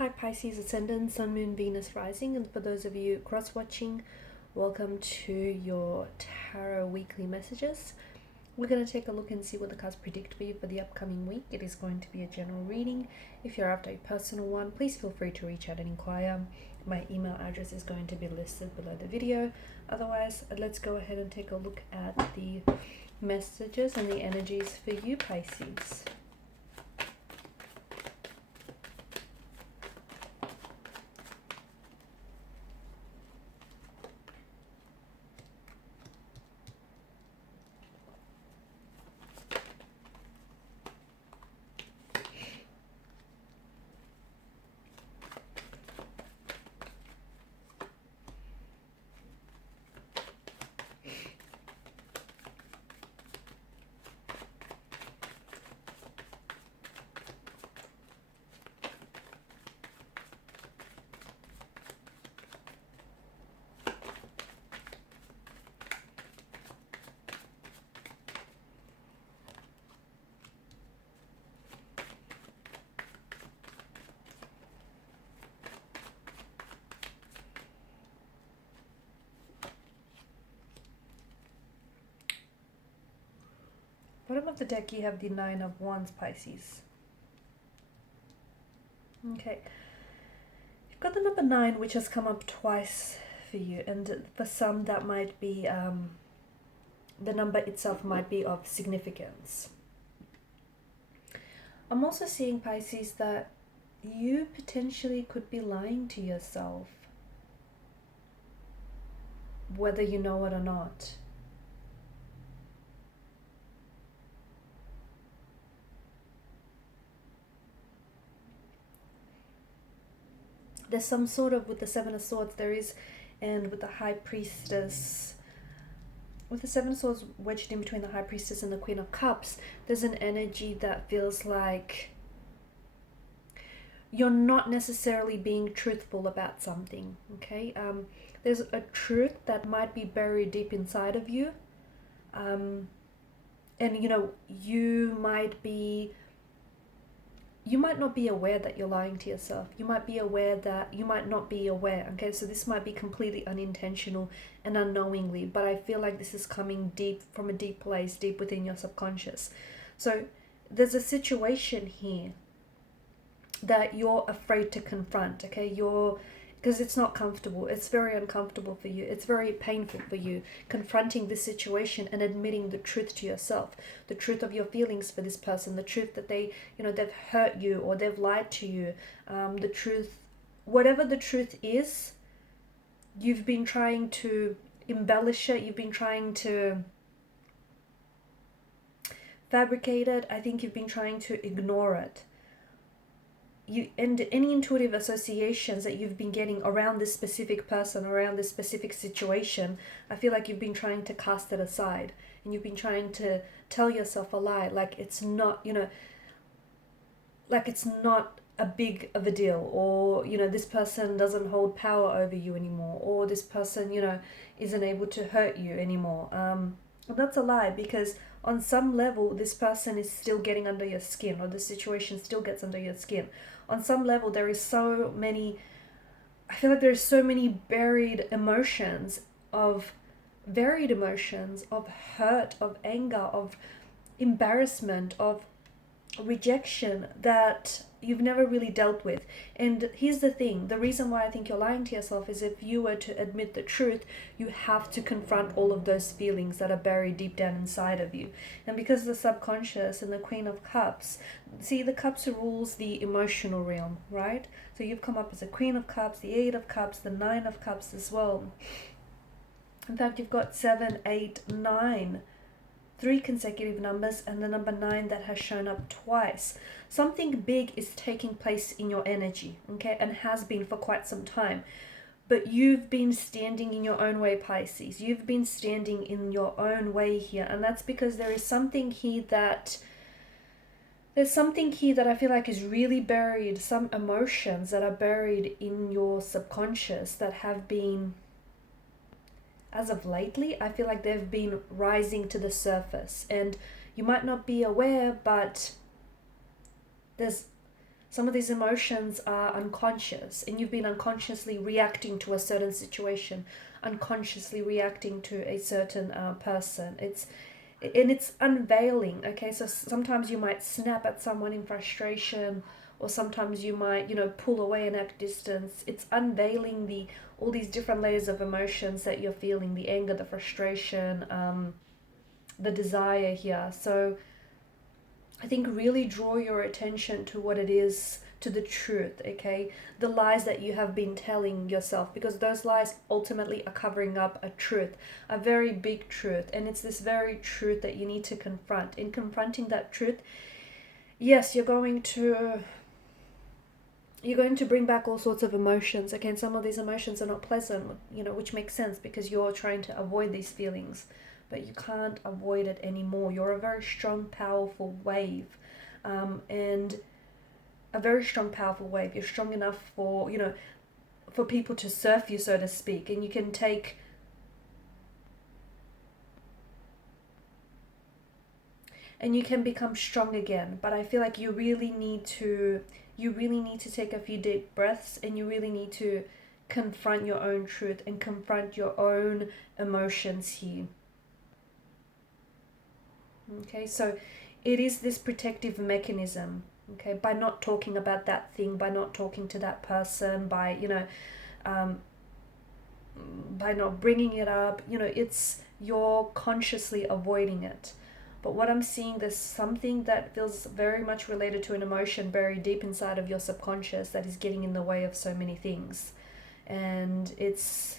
Hi Pisces Ascendant, Sun, Moon, Venus rising, and for those of you cross-watching, welcome to your Tarot weekly messages. We're going to take a look and see what the cards predict for you for the upcoming week. It is going to be a general reading. If you're after a personal one, please feel free to reach out and inquire. My email address is going to be listed below the video. Otherwise, let's go ahead and take a look at the messages and the energies for you, Pisces. Bottom of the deck, you have the Nine of Wands, Pisces. Okay. You've got the number 9, which has come up twice for you. And for some, that might be, the number itself might be of significance. I'm also seeing, Pisces, that you potentially could be lying to yourself, whether you know it or not. There's some sort of, with the Seven of Swords, there is, and with the High Priestess, with the Seven of Swords wedged in between the High Priestess and the Queen of Cups, there's an energy that feels like you're not necessarily being truthful about something, okay? There's a truth that might be buried deep inside of you, and you know, you might not be aware that you're lying to yourself. You might be aware that you might not be aware. Okay, so this might be completely unintentional and unknowingly, but I feel like this is coming deep from a deep place, deep within your subconscious. So there's a situation here that you're afraid to confront. Okay, because it's not comfortable. It's very uncomfortable for you. It's very painful for you, confronting this situation and admitting the truth to yourself, the truth of your feelings for this person, the truth that they've hurt you or they've lied to you, the truth, whatever the truth is, you've been trying to embellish it, you've been trying to fabricate it. I think you've been trying to ignore it. And any intuitive associations that you've been getting around this specific person, around this specific situation, I feel like you've been trying to cast it aside, and you've been trying to tell yourself a lie, like it's not, like it's not a big of a deal, or this person doesn't hold power over you anymore, or this person isn't able to hurt you anymore. That's a lie, because on some level this person is still getting under your skin, or the situation still gets under your skin. On some level I feel like there's so many buried emotions, of varied emotions, of hurt, of anger, of embarrassment, of rejection that you've never really dealt with. And here's the thing, the reason why I think you're lying to yourself is, if you were to admit the truth, you have to confront all of those feelings that are buried deep down inside of you. And because the subconscious and the Queen of Cups, see, the Cups rules the emotional realm, right? So you've come up as a Queen of Cups, the 8 of Cups, the 9 of Cups as well. In fact, you've got 7, 8, 9, 3 consecutive numbers, and the number 9 that has shown up twice. Something big is taking place in your energy, okay, and has been for quite some time. But you've been standing in your own way, Pisces. You've been standing in your own way here, and that's because there's something here that I feel like is really buried, some emotions that are buried in your subconscious that have been, as of lately, I feel like they've been rising to the surface, and you might not be aware, but there's Some of these emotions are unconscious, and you've been unconsciously reacting to a certain situation, unconsciously reacting to a certain person. It's unveiling. Okay, so sometimes you might snap at someone in frustration, or sometimes you might, pull away and act distance. It's unveiling all these different layers of emotions that you're feeling: the anger, the frustration, the desire here. So I think really draw your attention to what it is, to the truth, okay? The lies that you have been telling yourself, because those lies ultimately are covering up a truth, a very big truth. And it's this very truth that you need to confront. In confronting that truth, yes, you're going to bring back all sorts of emotions. Again, some of these emotions are not pleasant, which makes sense because you're trying to avoid these feelings. But you can't avoid it anymore. You're a very strong, powerful wave. And a very strong, powerful wave. You're strong enough for people to surf you, so to speak. And you can take... and you can become strong again. But I feel like you really need to take a few deep breaths, and you really need to confront your own truth and confront your own emotions here. Okay, so it is this protective mechanism, okay, by not talking about that thing, by not talking to that person, by not bringing it up, it's you're consciously avoiding it. But what I'm seeing, there's something that feels very much related to an emotion buried deep inside of your subconscious that is getting in the way of so many things. And it's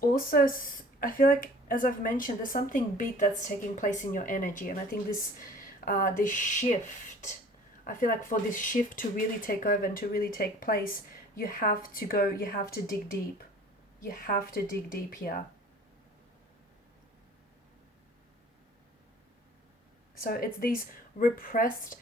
also, I feel like, as I've mentioned, there's something big that's taking place in your energy. And I think this shift, I feel like for this shift to really take over and to really take place, you have to dig deep. You have to dig deep here. So it's these repressed...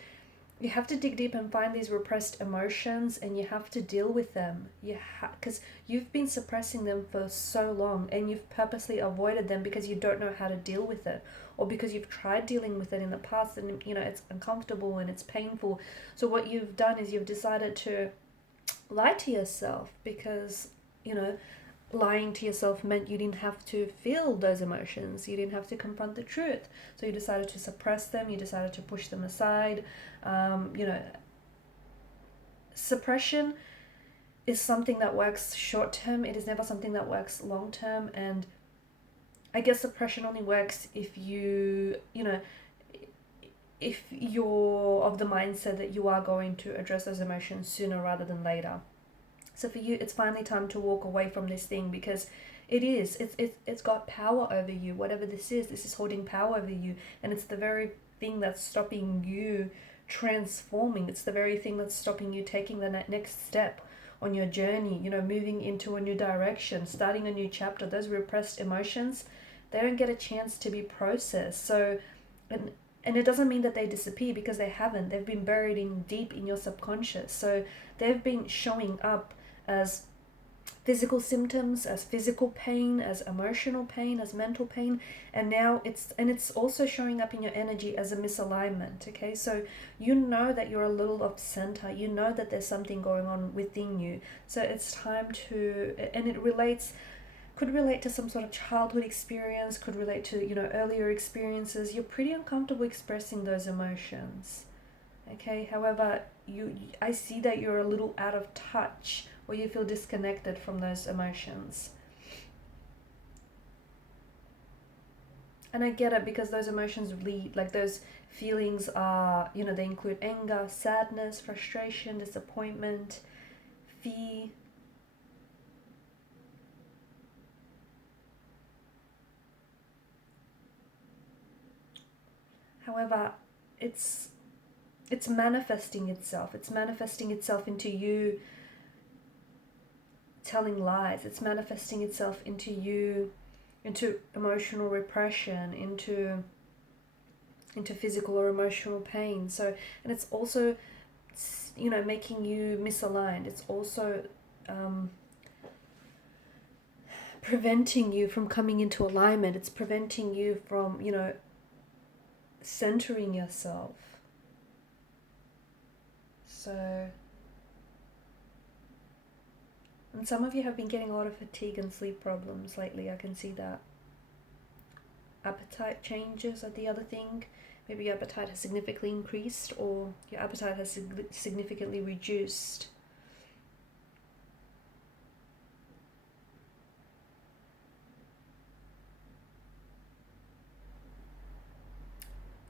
you have to dig deep and find these repressed emotions, and you have to deal with them. Because you've been suppressing them for so long, and you've purposely avoided them because you don't know how to deal with it, or because you've tried dealing with it in the past, and it's uncomfortable and it's painful. So what you've done is you've decided to lie to yourself, because lying to yourself meant you didn't have to feel those emotions. You didn't have to confront the truth. So you decided to suppress them. You decided to push them aside. Suppression is something that works short term. It is never something that works long term. And I guess suppression only works if if you're of the mindset that you are going to address those emotions sooner rather than later. So for you, it's finally time to walk away from this thing, because it's got power over you. Whatever this is holding power over you, and it's the very thing that's stopping you transforming. It's the very thing that's stopping you taking the next step on your journey, moving into a new direction, starting a new chapter. Those repressed emotions, they don't get a chance to be processed. So, and it doesn't mean that they disappear, because they haven't. They've been buried in deep in your subconscious. So they've been showing up as physical symptoms, as physical pain, as emotional pain, as mental pain, and now it's also showing up in your energy as a misalignment. Okay, so that you're a little off center. That there's something going on within you. So it's time to, and it could relate to some sort of childhood experience, could relate to earlier experiences. You're pretty uncomfortable expressing those emotions. Okay, however, I see that you're a little out of touch, or you feel disconnected from those emotions. And I get it, because those emotions those feelings are, they include anger, sadness, frustration, disappointment, fear. However, it's manifesting itself. It's manifesting itself into you telling lies. It's manifesting itself into emotional repression, into physical or emotional pain. So, and it's also making you misaligned. It's also preventing you from coming into alignment. It's preventing you from, you know, centering yourself. So, and some of you have been getting a lot of fatigue and sleep problems lately. I can see that. Appetite changes are the other thing. Maybe your appetite has significantly increased, or your appetite has significantly reduced.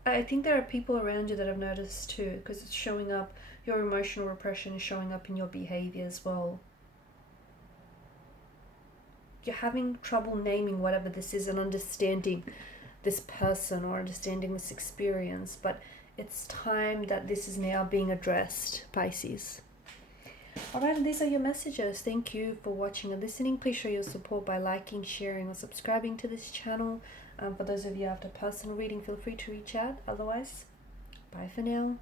I think there are people around you that have noticed too, because it's showing up. Your emotional repression is showing up in your behavior as well. You're having trouble naming whatever this is and understanding this person or understanding this experience, but it's time that this is now being addressed, Pisces. Alright, and these are your messages. Thank you for watching and listening. Please show your support by liking, sharing, or subscribing to this channel. For those of you after personal reading, feel free to reach out. Otherwise, bye for now.